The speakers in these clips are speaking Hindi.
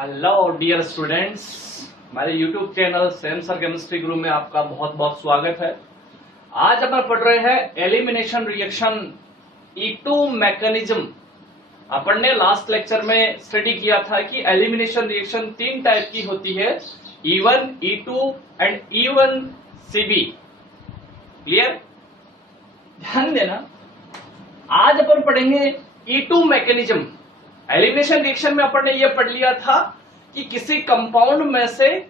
हेलो डियर स्टूडेंट्स, हमारे YouTube channel same sir chemistry group में आपका बहुत बहुत स्वागत है। आज अपन पढ़ रहे हैं एलिमिनेशन रिएक्शन E2 मैकेनिज्म। अपन ने लास्ट लेक्चर में स्टडी किया था कि एलिमिनेशन रिएक्शन तीन टाइप की होती है, E1, E2 and E1CB। Clear? ध्यान देना, आज अपन पढ़ेंगे E2 मैकेनिज्म। एलिमिनेशन रिएक्शन में अपन ने यह पढ़ लिया था कि किसी कंपाउंड में से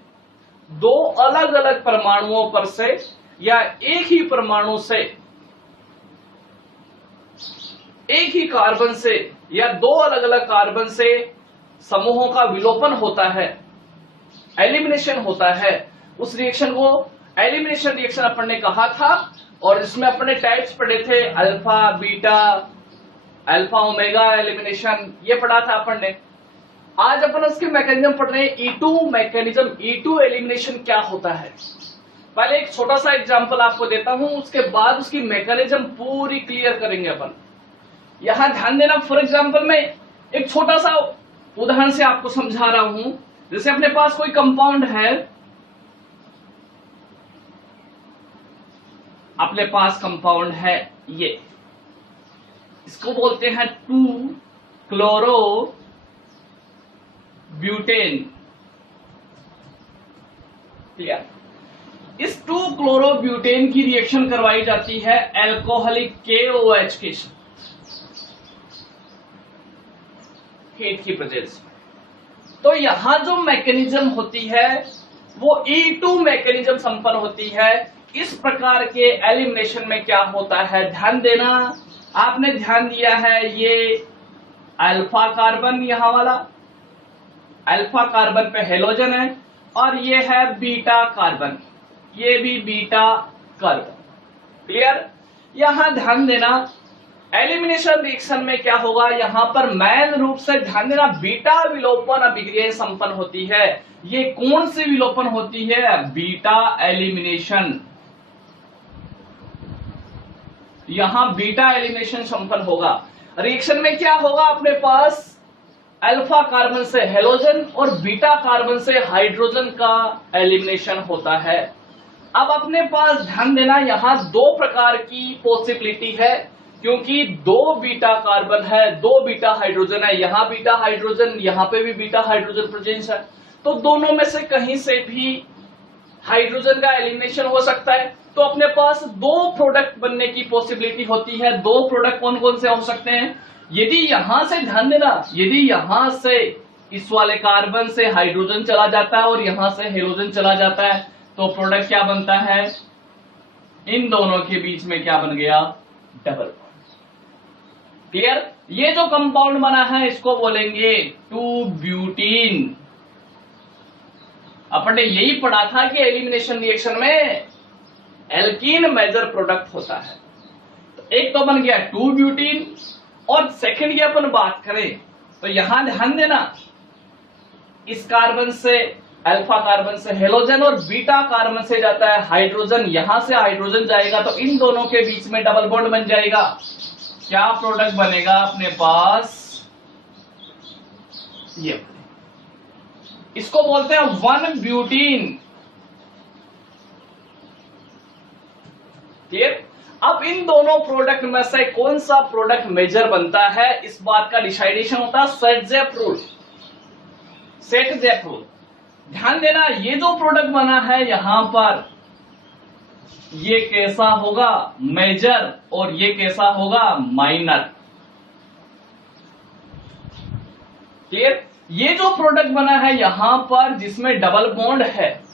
दो अलग अलग परमाणुओं पर से या एक ही परमाणु से, एक ही कार्बन से या दो अलग अलग कार्बन से समूहों का विलोपन होता है, एलिमिनेशन होता है। उस रिएक्शन को एलिमिनेशन रिएक्शन अपन ने कहा था और इसमें अपन ने टाइप्स पढ़े थे, alpha, beta, alpha omega elimination, ये पढ़ा था अपन ने। आज अपन उसके मैकेनिज्म पढ़ रहे हैं, E2 मैकेनिज्म। E2 एलिमिनेशन क्या होता है। पहले एक छोटा सा एग्जांपल आपको देता हूं, उसके बाद उसकी मैकेनिज्म पूरी क्लियर करेंगे अपन। यहां ध्यान देना, फॉर एग्जांपल में एक छोटा सा उदाहरण से आपको समझा रहा हूं। जैसे अपने पास कोई कंपाउंड है, अपने पास कंपाउंड है, ये इसको बोलते हैं 2-क्लोरो-ब्यूटेन। क्लियर? इस 2-क्लोरो-ब्यूटेन की रिएक्शन करवाई जाती है अल्कोहलिक KOH के हीट की प्रेजेंस में। तो यहां जो मैकेनिज्म होती है वो E2 मैकेनिज्म संपन्न होती है। इस प्रकार के एलिमिनेशन में क्या होता है, ध्यान देना। आपने ध्यान दिया है, ये अल्फा कार्बन, यहां वाला अल्फा कार्बन पे हेलोजन है और ये है बीटा कार्बन, ये भी बीटा कार्बन। क्लियर? यहां ध्यान देना, एलिमिनेशन रिएक्शन में क्या होगा, यहां पर मैन रूप से ध्यान देना, बीटा विलोपन अभिक्रिया संपन्न होती है। ये कौन सी विलोपन होती है? Beta elimination. यहां बीटा एलिमिनेशन संपन्न होगा। रिएक्शन में क्या होगा, अपने पास अल्फा कार्बन से हेलोजन और बीटा कार्बन से हाइड्रोजन का एलिमिनेशन होता है। अब अपने पास ध्यान देना, यहां दो प्रकार की पॉसिबिलिटी है, क्योंकि दो बीटा कार्बन है, दो बीटा हाइड्रोजन है, यहां बीटा हाइड्रोजन, यहां पे भी बीटा हाइड्रोजन प्रेजेंस है। तो दोनों में से कहीं से भी हाइड्रोजन का एलिमिनेशन हो सकता है। तो अपने पास दो प्रोडक्ट बनने की पॉसिबिलिटी होती है। दो प्रोडक्ट कौन कौन से हो सकते हैं? यदि यहां से, ध्यान देना, यदि यहां से इस वाले कार्बन से हाइड्रोजन चला जाता है और यहां से हेलोजन चला जाता है, तो प्रोडक्ट क्या बनता है? इन दोनों के बीच में क्या बन गया? Double bond. क्लियर? ये जो कंपाउंड बना है इसको बोलेंगे 2-ब्यूटीन। अपन ने यही पढ़ा था कि एलिमिनेशन रिएक्शन में एल्कीन मेजर प्रोडक्ट होता है। तो एक तो बन गया 2-ब्यूटीन और सेकंड की अपन बात करें तो यहां ध्यान देना, इस कार्बन से, अल्फा कार्बन से हेलोजन और बीटा कार्बन से जाता है हाइड्रोजन, यहां से हाइड्रोजन जाएगा तो इन दोनों के बीच में डबल बॉन्ड बन जाएगा। क्या प्रोडक्ट बनेगा अपने पास? ये इसको बोलते हैं 1-ब्यूटीन। क्लियर? अब इन दोनों प्रोडक्ट में से कौन सा प्रोडक्ट मेजर बनता है, इस बात का डिसाइडेशन होता है सेट-जेप रूल। सेट-जेप रूल। ध्यान देना, ये जो प्रोडक्ट बना है यहां पर, ये कैसा होगा? मेजर, और ये कैसा होगा? माइनर। क्लियर? ये जो प्रोडक्ट बना है यहां पर जिसमें डबल बॉन्ड है,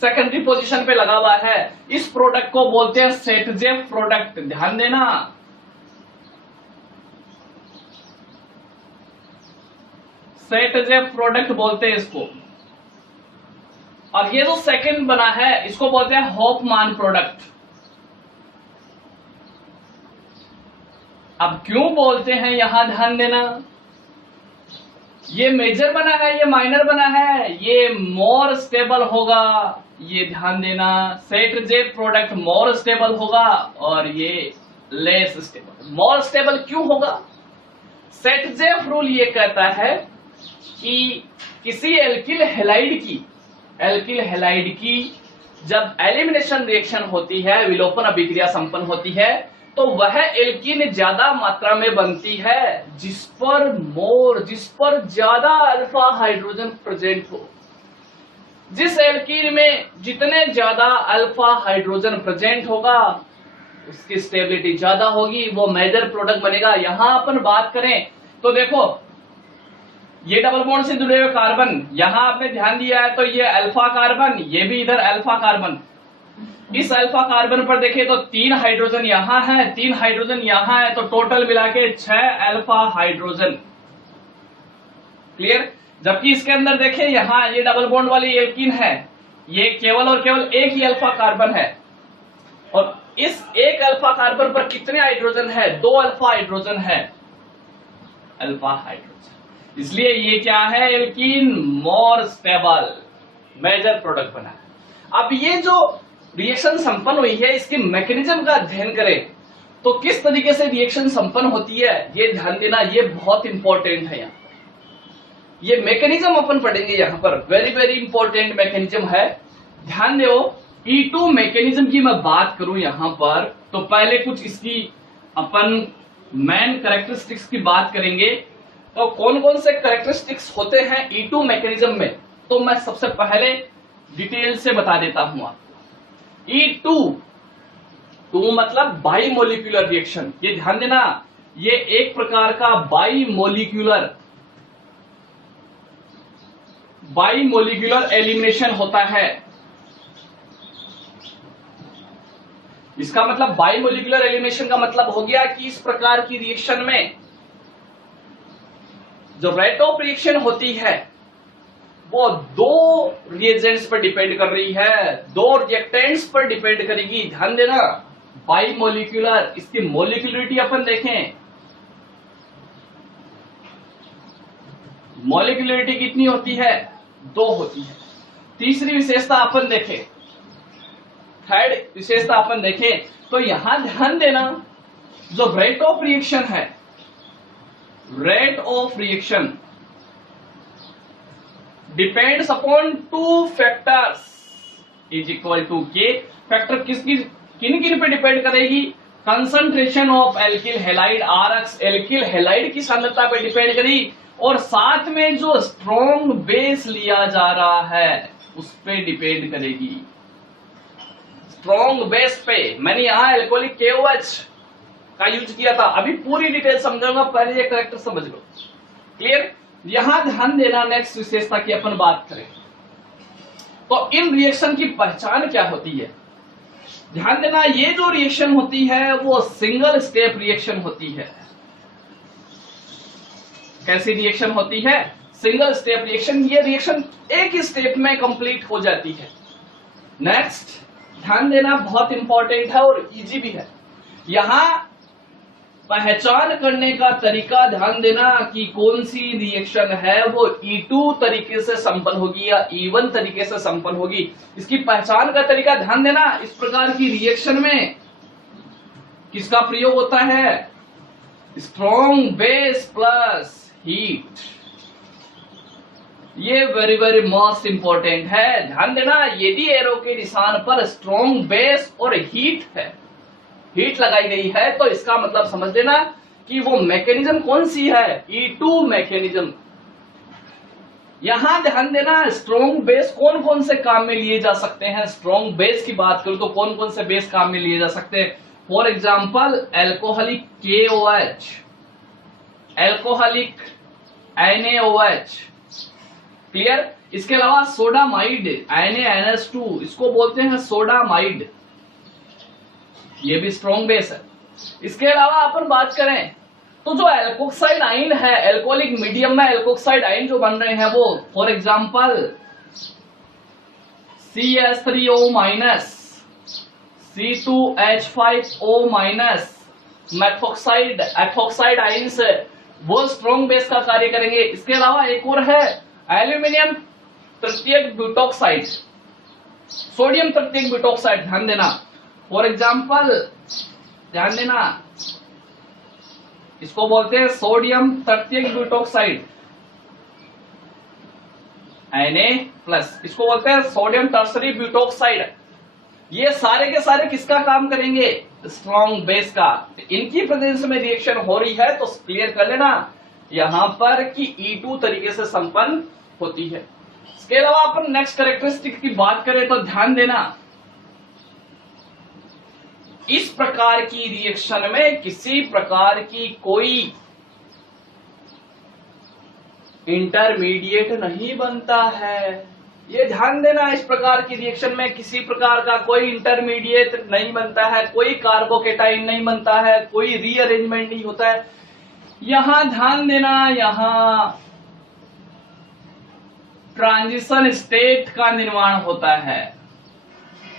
सेकेंडरी पोजीशन पे लगा हुआ है, इस प्रोडक्ट को बोलते हैं सेट-जेप प्रोडक्ट। ध्यान देना, सेट-जेप प्रोडक्ट बोलते हैं इसको। और ये जो सेकंड बना है इसको बोलते हैं होफमान प्रोडक्ट। अब क्यों बोलते हैं यहां ध्यान देना, ये मेजर बना है, ये माइनर बना है, ये मोर स्टेबल होगा। ये ध्यान देना, सेट-जेप प्रोडक्ट मोर स्टेबल होगा और ये लेस स्टेबल। मोर स्टेबल क्यों होगा? सेटजेफ रूल ये कहता है कि किसी एल्किल हैलाइड की जब एलिमिनेशन रिएक्शन होती है, विलोपन अभिक्रिया संपन्न होती है, तो वह एल्कीन ज्यादा मात्रा में बनती है जिस पर ज्यादा अल्फा हाइड्रोजन प्रेजेंट हो। जिस एल्कीन में जितने ज्यादा अल्फा हाइड्रोजन प्रेजेंट होगा उसकी स्टेबिलिटी ज्यादा होगी, वो मेजर प्रोडक्ट बनेगा। यहां अपन बात करें तो देखो, ये डबल बॉन्ड से जुड़े हुए कार्बन, यहां आपने ध्यान दिया है तो ये अल्फा कार्बन, ये भी इधर अल्फा कार्बन। इस अल्फा कार्बन पर देखें तो 3 हाइड्रोजन यहां है, 3 हाइड्रोजन यहां है, तो टोटल मिला के 6 अल्फा हाइड्रोजन। क्लियर? जबकि इसके अंदर देखें, यहां ये डबल बॉन्ड वाली एल्कीन है, ये केवल और केवल एक ही अल्फा कार्बन है, और इस एक अल्फा कार्बन पर कितने हाइड्रोजन है? 2 अल्फा हाइड्रोजन है, अल्फा हाइड्रोजन। इसलिए ये क्या है? Alkene more stable, major product बना है। अब ये जो रिएक्शन संपन्न हुई है, इसके मैकेनिज्म का अध्ययन करें तो किस तरीके से रिएक्शन संपन्न होती है, ये ध्यान देना, ये बहुत इंपॉर्टेंट है। यहाँ ये मैकेनिज्म अपन पढ़ेंगे, यहाँ पर वेरी वेरी इंपॉर्टेंट मैकेनिज्म है, ध्यान दो। E2 मैकेनिज्म की मैं बात करूं यहां पर, तो पहले कुछ इसकी अपन मेन कैरेक्टरिस्टिक्स की बात करेंगे। तो कौन कौन से कैरेक्टरिस्टिक्स होते हैं E2 मैकेनिज्म में, तो मैं सबसे पहले डिटेल से बता देता हूं आपको। E2 मतलब बाई मोलिक्यूलर रिएक्शन, ये ध्यान देना, ये एक प्रकार का बाई मोलिक्यूलर एलिमिनेशन होता है। इसका मतलब बाई मोलिक्यूलर एलिमिनेशन का मतलब हो गया कि इस प्रकार की रिएक्शन में जो रेट ऑफ रिएक्शन होती है वो 2 रिएजेंट्स पर डिपेंड कर रही है, 2 रिएक्टेंट्स पर डिपेंड करेगी। ध्यान देना, बाई मोलिक्यूलर, इसकी मोलिक्यूलरिटी अपन देखें, मोलिक्यूलरिटी कितनी होती है? 2 होती है। तीसरी विशेषता अपन देखें, थर्ड विशेषता अपन देखें, तो यहां ध्यान देना, जो रेट ऑफ रिएक्शन है, rate of reaction depends upon 2 factors is equal to K. Factor किन किन पे डिपेंड करेगी? Concentration of alkyl halide RX, alkyl halide की सांद्रता पे डिपेंड करेगी, और साथ में जो स्ट्रॉन्ग बेस लिया जा रहा है उस पे डिपेंड करेगी। स्ट्रॉन्ग बेस पे मैंने यहां एल्कोहलिक KOH का यूज किया था, अभी पूरी डिटेल समझाऊंगा, पहले ये करेक्टर समझ लो। क्लियर? यहां ध्यान देना, नेक्स्ट विशेषता की अपन बात करें तो इन रिएक्शन की पहचान क्या होती है? ध्यान देना, ये जो रिएक्शन होती है वो सिंगल स्टेप रिएक्शन होती है। कैसी रिएक्शन होती है? Single step reaction. ये रिएक्शन एक ही स्टेप में कंप्लीट हो जाती है। नेक्स्ट ध्यान देना, बहुत इंपॉर्टेंट है और इजी भी है। यहां पहचान करने का तरीका ध्यान देना कि कौन सी रिएक्शन है वो E2 तरीके से संपन्न होगी या E1 तरीके से संपन्न होगी। इसकी पहचान का तरीका ध्यान देना, इस प्रकार की रिएक्शन में किसका प्रयोग होता है? Strong base plus heat. ये वेरी वेरी मोस्ट इंपॉर्टेंट है, ध्यान देना। यदि एरो के निशान पर स्ट्रॉन्ग बेस और हीट है, हीट लगाई गई है, तो इसका मतलब समझ लेना कि वो मैकेनिज्म कौन सी है? E2 mechanism. यहां ध्यान देना, स्ट्रॉन्ग बेस कौन कौन से काम में लिए जा सकते हैं? स्ट्रॉन्ग बेस की बात करूं तो कौन कौन से बेस काम में लिए जा सकते हैं? For example alcoholic KOH, alcoholic NaOH। Clear? इसके अलावा सोडामाइड NaNH2, इसको बोलते हैं सोडामाइड, ये भी स्ट्रॉन्ग बेस है। इसके अलावा अपन बात करें तो जो एल्कोक्साइड आइन है, एल्कोहलिक मीडियम में एल्कोक्साइड आइन जो बन रहे हैं वो for example CH3O-, C2H5O-, methoxide, ethoxide ions, वो स्ट्रॉन्ग बेस का कार्य करेंगे। इसके अलावा एक और है एल्यूमिनियम तृतीयक ब्यूटॉक्साइड, सोडियम तृतीयक ब्यूटॉक्साइड, ध्यान देना। फॉर एग्जाम्पल ध्यान देना इसको बोलते हैं सोडियम तृतीयक ब्यूटोक्साइड Na+, इसको बोलते हैं सोडियम टर्सरी ब्यूटोक्साइड। ये सारे के सारे किसका काम करेंगे? स्ट्रॉन्ग बेस का। इनकी प्रेजेंस में रिएक्शन हो रही है तो क्लियर कर लेना यहां पर कि E2 तरीके से संपन्न होती है। इसके अलावा अपन नेक्स्ट कैरेक्टरिस्टिक की बात करें तो ध्यान देना, इस प्रकार की रिएक्शन में किसी प्रकार की कोई इंटरमीडिएट नहीं बनता है। ये ध्यान देना, इस प्रकार की रिएक्शन में किसी प्रकार का कोई इंटरमीडिएट नहीं बनता है, कोई कार्बोकेटाइन नहीं बनता है, कोई रीअरेंजमेंट नहीं होता है। यहां ध्यान देना, यहां ट्रांजिशन स्टेट का निर्माण होता है।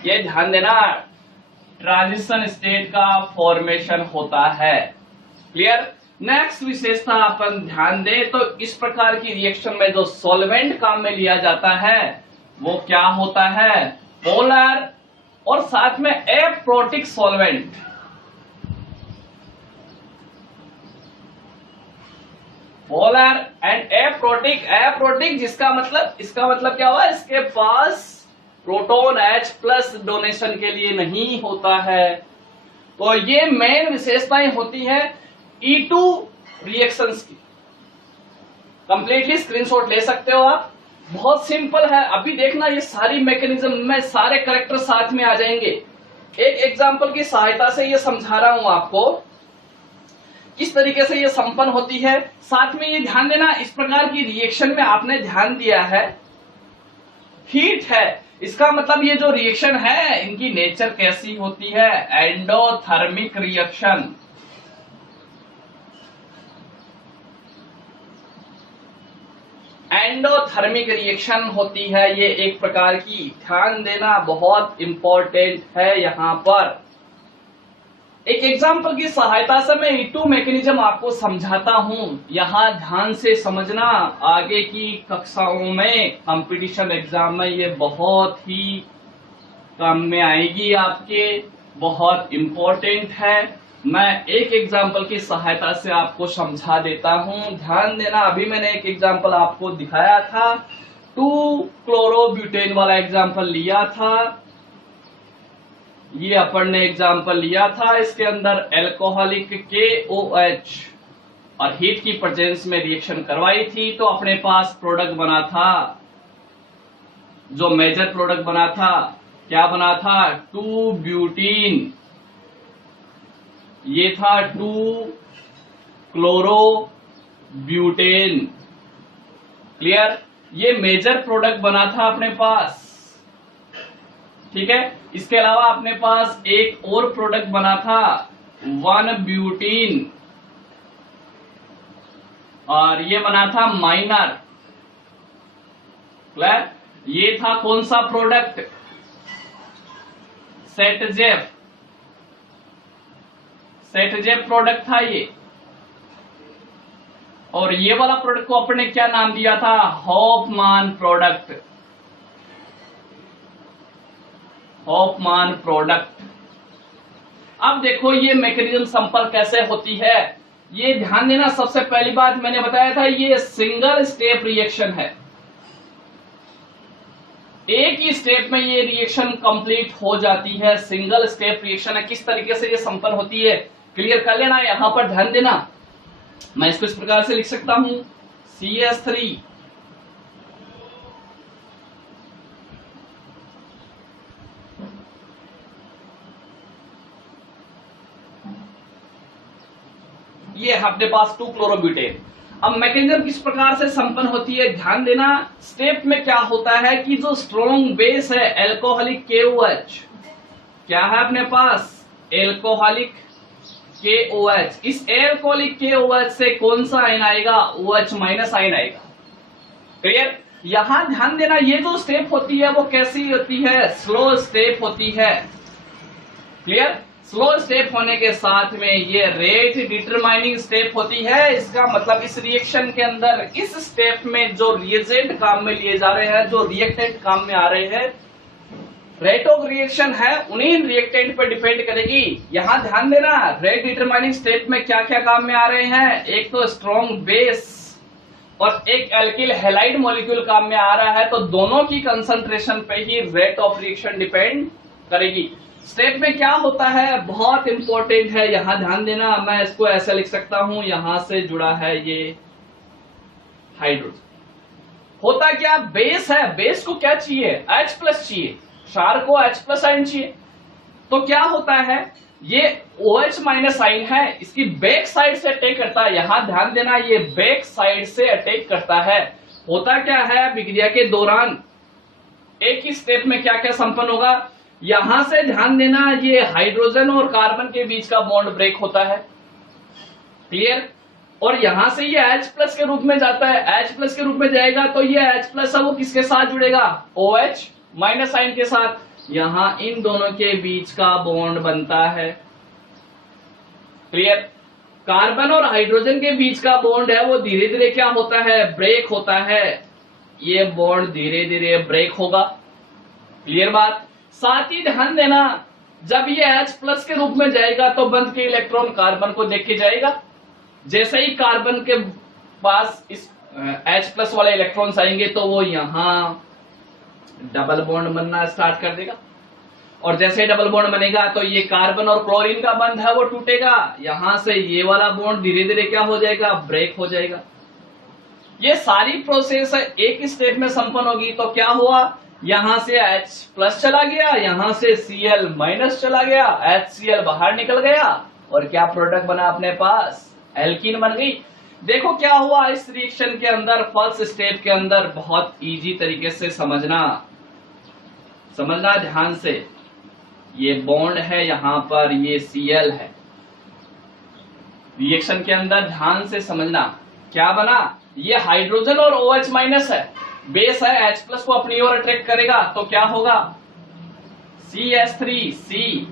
ये ध्यान देना, ट्रांजिशन स्टेट का फॉर्मेशन होता है। क्लियर? नेक्स्ट विशेषता अपन ध्यान दें तो इस प्रकार की रिएक्शन में जो सॉल्वेंट काम में लिया जाता है वो क्या होता है? पोलर और साथ में aprotic solvent. Polar and aprotic. Aprotic जिसका मतलब, इसका मतलब क्या हुआ? इसके पास प्रोटॉन H+ डोनेशन के लिए नहीं होता है। तो ये मेन विशेषताएं होती है E2 रिएक्शंस की। कंप्लीटली स्क्रीनशॉट ले सकते हो आप, बहुत सिंपल है। अभी देखना ये सारी मैकेनिज्म में सारे कैरेक्टर साथ में आ जाएंगे। एक एग्जांपल की सहायता से ये समझा रहा हूं आपको किस तरीके से ये संपन्न होती है। साथ में ये ध्यान देना, इस प्रकार की रिएक्शन में आपने ध्यान दिया है हीट है, इसका मतलब ये जो रिएक्शन है इनकी नेचर कैसी होती है? Endothermic reaction. एंडोथर्मिक रिएक्शन होती है ये एक प्रकार की। ध्यान देना, बहुत इंपॉर्टेंट है। यहां पर एक एग्जांपल की सहायता से मैं E2 मैकेनिज्म आपको समझाता हूं। यहां ध्यान से समझना, आगे की कक्षाओं में कंपटीशन एग्जाम में ये बहुत ही काम में आएगी आपके, बहुत इंपॉर्टेंट है। मैं एक एग्जांपल की सहायता से आपको समझा देता हूं। ध्यान देना, अभी मैंने एक एग्जांपल आपको दिखाया था, 2-क्लोरोब्यूटेन वाला एग्जांपल लिया था। ये अपन ने एग्जांपल लिया था, इसके अंदर एल्कोहलिक KOH और हीट की प्रेजेंस में रिएक्शन करवाई थी तो अपने पास प्रोडक्ट बना था। जो मेजर प्रोडक्ट बना था, क्या बना था? 2-ब्यूटीन। ये था 2-क्लोरोब्यूटेन। क्लियर? ये मेजर प्रोडक्ट बना था अपने पास। ठीक है, इसके अलावा अपने पास एक और प्रोडक्ट बना था 1-ब्यूटीन और ये बना था माइनर। क्लियर? ये था कौन सा प्रोडक्ट? सेटजेफ। सेटजेफ प्रोडक्ट था ये। और ये वाला प्रोडक्ट को अपने क्या नाम दिया था? हॉफमान प्रोडक्ट। हॉफमान प्रोडक्ट। अब देखो ये मैकेनिज्म संपर्क कैसे होती है, ये ध्यान देना। सबसे पहली बात मैंने बताया था, ये सिंगल स्टेप रिएक्शन है। एक ही स्टेप में ये रिएक्शन कंप्लीट हो जाती है, सिंगल स्टेप रिएक्शन है। किस तरीके से ये संपन्न होती है क्लियर कर लेना, यहां पर ध्यान देना। मैं इसको इस प्रकार से लिख सकता हूं, CS3 ये अपने पास 2-क्लोरोब्यूटेन। अब मैकेनिज्म किस प्रकार से संपन्न होती है ध्यान देना। स्टेप में क्या होता है कि जो स्ट्रॉन्ग बेस है एल्कोहलिक KOH, क्या है अपने पास? Alcoholic KOH। इस एल्कोहलिक KOH से कौन सा आयन आएगा? OH- आयन आएगा। क्लियर? यहां ध्यान देना, ये जो स्टेप होती है वो कैसी होती है? स्लो स्टेप होती है। क्लियर? स्लो स्टेप होने के साथ में ये रेट डिटरमाइनिंग स्टेप होती है। इसका मतलब इस रिएक्शन के अंदर इस स्टेप में जो रिएजेंट काम में लिए जा रहे हैं, जो रिएक्टेंट काम में आ रहे हैं, रेट ऑफ रिएक्शन है उन्हीं रिएक्टेंट पर डिपेंड करेगी। यहां ध्यान देना, रेट डिटरमाइनिंग स्टेप में क्या क्या काम में आ रहे हैं, एक तो स्ट्रॉन्ग बेस और एक एल्किल हैलाइड मॉलिक्यूल काम में आ रहा है, तो दोनों की कंसंट्रेशन पे ही रेट ऑफ रिएक्शन डिपेंड करेगी। स्टेप में क्या होता है, बहुत इंपॉर्टेंट है, यहां ध्यान देना। मैं इसको ऐसा लिख सकता हूं, यहां से जुड़ा है ये हाइड्रोजन। होता क्या, बेस है, बेस को क्या चाहिए, H+ चाहिए, क्षार को H+ आयन चाहिए। तो क्या होता है, ये OH- आयन है, इसकी बैक साइड से अटैक करता है। यहां ध्यान देना, ये बैक साइड से अटैक करता है। होता क्या है, विक्रिया के दौरान एक ही स्टेप में क्या क्या संपन्न होगा, यहां से ध्यान देना, ये हाइड्रोजन और कार्बन के बीच का बॉन्ड ब्रेक होता है, क्लियर। और यहां से ये H+ के रूप में जाता है, H+ के रूप में जाएगा तो ये H+ है वो किसके साथ जुड़ेगा, OH- आयन के साथ। यहां इन दोनों के बीच का बॉन्ड बनता है, क्लियर। कार्बन और हाइड्रोजन के बीच का बॉन्ड है वो धीरे धीरे क्या होता है, ब्रेक होता है। ये बॉन्ड धीरे धीरे ब्रेक होगा, क्लियर बात। साथ ही ध्यान देना, जब ये H+ के रूप में जाएगा तो बंध के इलेक्ट्रॉन कार्बन को देख के जाएगा। जैसे ही कार्बन के पास इस H+ वाले इलेक्ट्रॉन्स आएंगे तो वो यहां डबल बॉन्ड बनना स्टार्ट कर देगा, और जैसे डबल बॉन्ड बनेगा तो ये कार्बन और क्लोरीन का बंध है वो टूटेगा। यहां से ये वाला बॉन्ड धीरे धीरे क्या हो जाएगा, ब्रेक हो जाएगा। ये सारी प्रोसेस एक स्टेप में संपन्न होगी। तो क्या हुआ, यहां से H+ चला गया, यहां से Cl- चला गया, HCl बाहर निकल गया, और क्या प्रोडक्ट बना अपने पास, एल्कीन बन गई। देखो क्या हुआ इस रिएक्शन के अंदर, फर्स्ट स्टेप के अंदर, बहुत इजी तरीके से समझना ध्यान से। ये बॉन्ड है यहां पर, ये Cl है। रिएक्शन के अंदर ध्यान से समझना, क्या बना, ये हाइड्रोजन और OH- है, बेस है, H+ को अपनी ओर अट्रैक्ट करेगा तो क्या होगा, CH3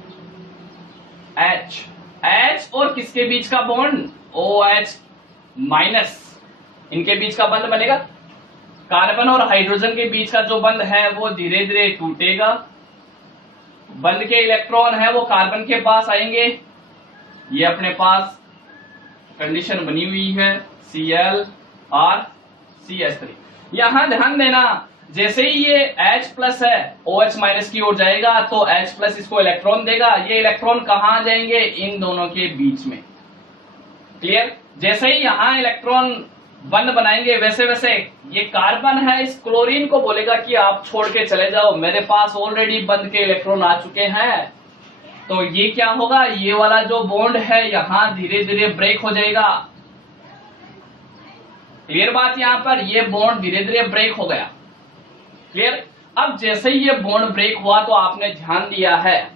H और किसके बीच का बॉन्ड, OH-, इनके बीच का बंध बनेगा। कार्बन और हाइड्रोजन के बीच का जो बंध है वो धीरे धीरे टूटेगा, बंध के इलेक्ट्रॉन है वो कार्बन के पास आएंगे। ये अपने पास कंडीशन बनी हुई है, Cl और CH3। यहां ध्यान देना, जैसे ही ये H+ है OH- की ओर जाएगा तो H+ इसको इलेक्ट्रॉन देगा। ये इलेक्ट्रॉन कहां आ जाएंगे, इन दोनों के बीच में, क्लियर। जैसे ही यहां इलेक्ट्रॉन बंद बनाएंगे वैसे वैसे ये कार्बन है इस क्लोरीन को बोलेगा कि आप छोड़ के चले जाओ, मेरे पास ऑलरेडी बंद के इलेक्ट्रॉन आ चुके हैं। तो ये क्या होगा, ये वाला जो बॉन्ड है यहां धीरे धीरे ब्रेक हो जाएगा, क्लियर बात। यहां पर ये बॉन्ड धीरे धीरे ब्रेक हो गया, क्लियर। अब जैसे ही ये बॉन्ड ब्रेक हुआ तो आपने ध्यान दिया है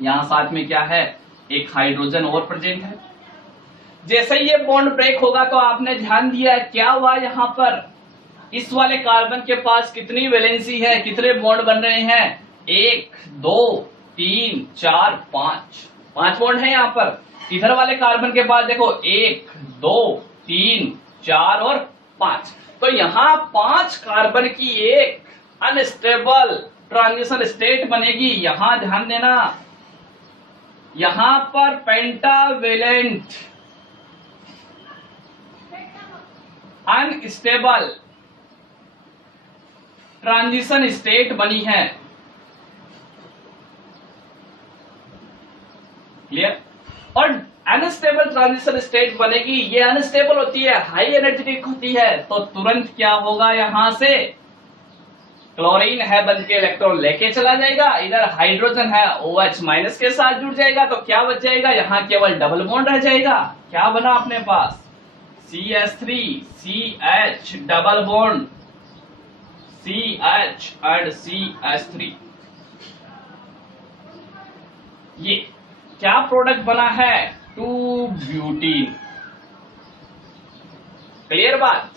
यहां साथ में क्या है, एक हाइड्रोजन और प्रेजेंट है। जैसे ही ये बॉन्ड ब्रेक होगा तो आपने ध्यान दिया क्या हुआ, यहां पर इस वाले कार्बन के पास कितनी वैलेंसी है, कितने बॉन्ड बन रहे हैं, 1 2 3 4 5, 5 बॉन्ड है यहां पर। इधर वाले कार्बन के पास देखो 1 2 3 4 और 5, तो यहां 5 कार्बन की एक अनस्टेबल ट्रांजिशन स्टेट बनेगी। यहां ध्यान देना, यहां पर पेंटावेलेंट अनस्टेबल ट्रांजिशन स्टेट बनी है, क्लियर। और अनस्टेबल ट्रांजिशन स्टेट बनेगी, ये अनस्टेबल होती है, हाई एनर्जेटिक होती है, तो तुरंत क्या होगा, यहां से क्लोरीन है बंध के इलेक्ट्रॉन लेके चला जाएगा, इधर हाइड्रोजन है OH- के साथ जुड़ जाएगा, तो क्या बच जाएगा, यहां केवल डबल बॉन्ड रह जाएगा। क्या बना अपने पास, CH3 CH double bond CH and CH3। ये क्या प्रोडक्ट बना है, 2-ब्यूटीन, क्लियर बात,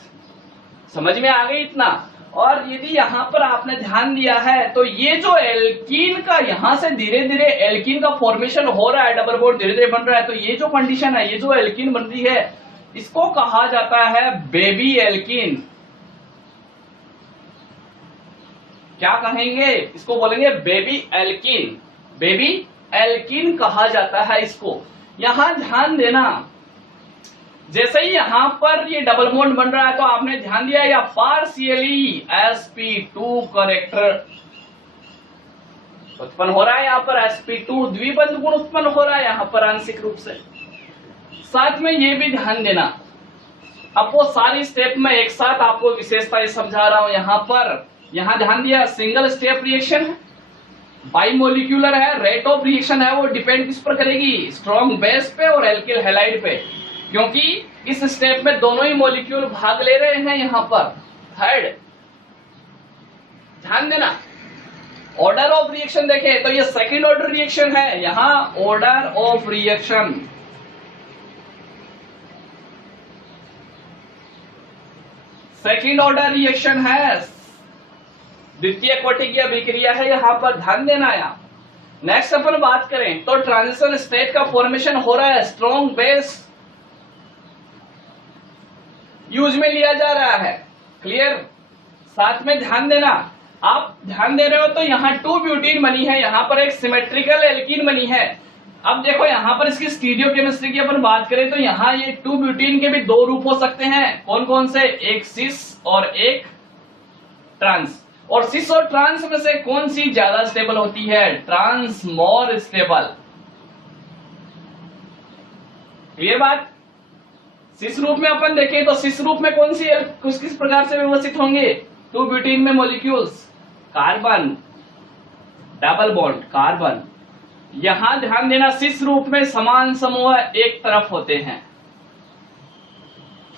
समझ में आ गई इतना। और यदि यहां पर आपने ध्यान दिया है तो ये जो एल्कीन का यहां से धीरे धीरे एल्कीन का फॉर्मेशन हो रहा है, डबल बॉन्ड धीरे धीरे बन रहा है, तो ये जो कंडीशन है, ये जो एल्कीन बन रही है, इसको कहा जाता है बेबी एल्कीन। क्या कहेंगे, इसको बोलेंगे बेबी एल्कीन। बेबी एल्कीन कहा जाता है इसको। यहां ध्यान देना, जैसे ही यहां पर ये डबल बॉन्ड बन रहा है तो आपने ध्यान दिया या पार्शियली sp2 करेक्टर उत्पन्न हो रहा है, यहां पर sp2 द्विबंध गुण उत्पन्न हो रहा है यहां पर आंशिक रूप से। साथ में ये भी ध्यान देना, अब वो सारी स्टेप में एक साथ आपको विशेषताएं समझा रहा हूं। यहां ध्यान दिया, सिंगल स्टेप रिएक्शन है, बाइमोलिक्यूलर है, रेट ऑफ रिएक्शन है वो डिपेंड किस पर करेगी, स्ट्रॉन्ग बेस पे और एल्किल हैलाइड पे, क्योंकि इस स्टेप में दोनों ही मॉलिक्यूल भाग ले रहे हैं यहां पर। थर्ड ध्यान देना, ऑर्डर ऑफ रिएक्शन देखें तो ये सेकंड ऑर्डर रिएक्शन है, यहां order of reaction second order reaction है, द्वितीय कोटि की अभिक्रिया है यहां पर, ध्यान देना। यहां नेक्स्ट अपन बात करें तो ट्रांजिशन स्टेट का फॉर्मेशन हो रहा है, स्ट्रॉन्ग बेस यूज में लिया जा रहा है, क्लियर। साथ में ध्यान देना, आप ध्यान दे रहे हो तो यहाँ 2 ब्यूटीन बनी है, यहाँ पर एक सिमेट्रिकल एल्कीन बनी है। अब देखो यहाँ पर इसकी स्टीरियोकेमिस्ट्री की अपन बात करें तो यहाँ ये 2 ब्यूटीन के भी 2 रूप हो सकते हैं, कौन कौन से, एक सिस और एक ट्रांस। और सिस और ट्रांस में से कौन सी ज्यादा स्टेबल होती है, ट्रांस मोर स्टेबल, क्लियर बात। सिस रूप में अपन देखें तो सिस रूप में कौन सी किस प्रकार से व्यवस्थित होंगे, 2 ब्यूटीन में molecules, carbon double bond carbon. यहां ध्यान देना, सिस रूप में समान समूह एक तरफ होते हैं,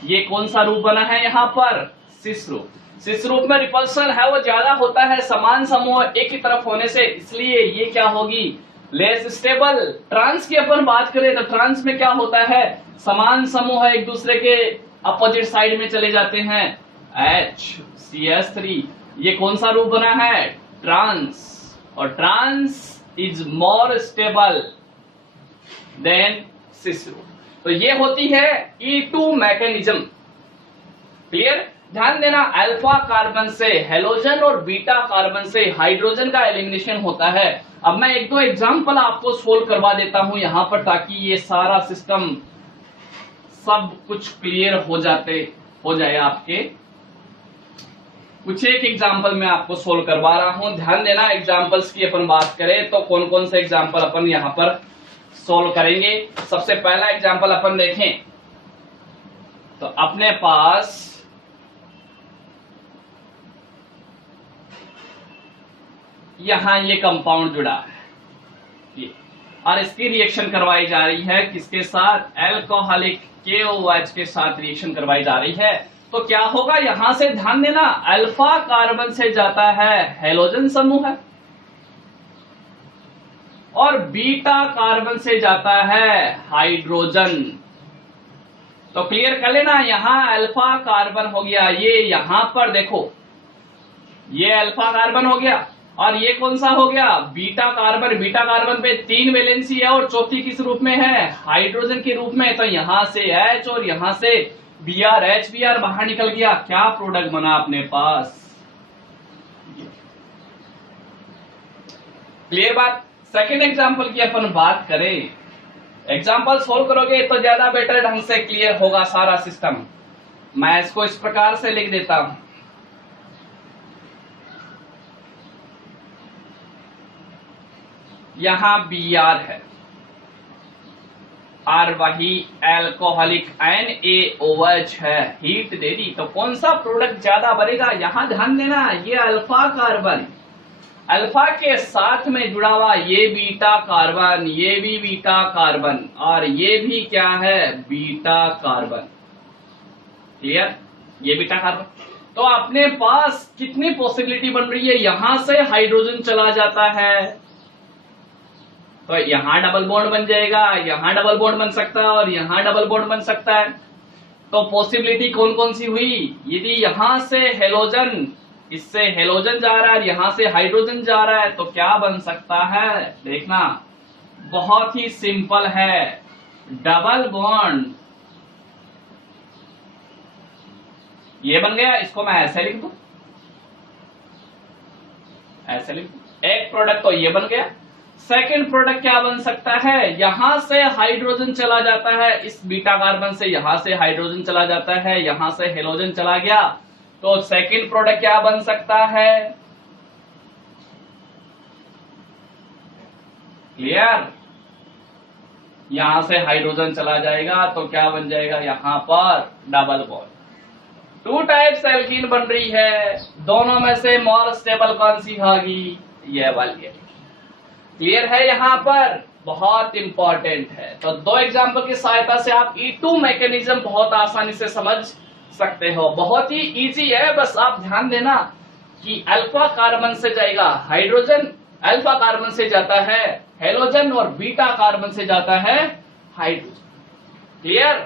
ये कौन सा रूप बना है यहां पर, सिस रूप। सिस रूप में रिपल्सन है वो ज्यादा होता है समान समूह एक ही तरफ होने से, इसलिए ये क्या होगी, लेस स्टेबल। ट्रांस की अपन बात करें तो ट्रांस में क्या होता है, समान समूह एक दूसरे के अपोजिट साइड में चले जाते हैं, HCS3, ये कौन सा रूप बना है, ट्रांस। और trans is more stable than cis रूप। तो ये होती है E2 मैकेनिज्म, क्लियर। ध्यान देना, अल्फा कार्बन से हेलोजन और बीटा कार्बन से हाइड्रोजन का एलिमिनेशन होता है। अब मैं 1-2 एग्जांपल आपको सोल्व करवा देता हूं यहां पर, ताकि ये सारा सिस्टम सब कुछ क्लियर हो जाए आपके। कुछ एक एग्जांपल मैं आपको सोल्व करवा रहा हूं, ध्यान देना। एग्जांपल्स की अपन बात करें तो कौन कौन से एग्जांपल अपन यहां पर सोल्व करेंगे। सबसे पहला एग्जांपल अपन देखें तो अपने पास यहां ये कंपाउंड जुड़ा है ये, और इसकी रिएक्शन करवाई जा रही है किसके साथ, एल्कोहलिक KOH के साथ रिएक्शन करवाई जा रही है। तो क्या होगा, यहां से ध्यान देना, अल्फा कार्बन से जाता है हेलोजन समूह है और बीटा कार्बन से जाता है हाइड्रोजन। तो क्लियर कर लेना, यहां अल्फा कार्बन हो गया, ये यहां पर देखो ये अल्फा कार्बन हो गया और ये कौन सा हो गया, बीटा कार्बन। बीटा कार्बन पे 3 वैलेंसी है और चौथी किस रूप में है, हाइड्रोजन के रूप में। तो यहां से H और यहां से Br, HBr बाहर निकल गया, क्या प्रोडक्ट बना अपने पास, क्लियर बात। सेकंड एग्जांपल की अपन बात करें, एग्जांपल सोल्व करोगे तो ज्यादा बेटर ढंग से क्लियर होगा सारा सिस्टम। मैं इसको इस प्रकार से लिख देता हूं, यहां Br है और वही एल्कोहलिक NaOH है, हीट दे दी, तो कौन सा प्रोडक्ट ज्यादा बनेगा। यहां ध्यान देना, ये अल्फा कार्बन, अल्फा के साथ में जुड़ा हुआ ये बीटा कार्बन, ये भी बीटा कार्बन और ये भी क्या है, बीटा कार्बन, क्लियर, ये बीटा कार्बन। तो अपने पास कितनी पॉसिबिलिटी बन रही है, यहां से हाइड्रोजन चला जाता है तो यहां डबल बॉन्ड बन जाएगा, यहां डबल बॉन्ड बन सकता है और यहां डबल बॉन्ड बन सकता है। तो पॉसिबिलिटी कौन कौन सी हुई, यदि यहां से हेलोजन, इससे हेलोजन जा रहा है, यहां से हाइड्रोजन जा रहा है, तो क्या बन सकता है, देखना बहुत ही सिंपल है, डबल बॉन्ड। ये बन गया, इसको मैं ऐसे लिख दूं, ऐसे लिखो। एक प्रोडक्ट तो ये बन गया। सेकंड प्रोडक्ट क्या बन सकता है, यहां से हाइड्रोजन चला जाता है, इस बीटा कार्बन से यहां से हाइड्रोजन चला जाता है, यहां से हेलोजन चला गया, तो सेकंड प्रोडक्ट क्या बन सकता है, क्लियर। यहां से हाइड्रोजन चला जाएगा तो क्या बन जाएगा, यहां पर double bond. Two types alkene बन रही है, दोनों में से मोर स्टेबल कौन सी होगी, ये वाली। क्लियर है, यहां पर बहुत इंपॉर्टेंट है। तो दो एग्जांपल की सहायता से आप E2 मैकेनिज्म बहुत आसानी से समझ सकते हो, बहुत ही इजी है। बस आप ध्यान देना कि अल्फा कार्बन से जाएगा हाइड्रोजन, अल्फा कार्बन से जाता है हेलोजन और बीटा कार्बन से जाता है हाइड्रोजन। क्लियर।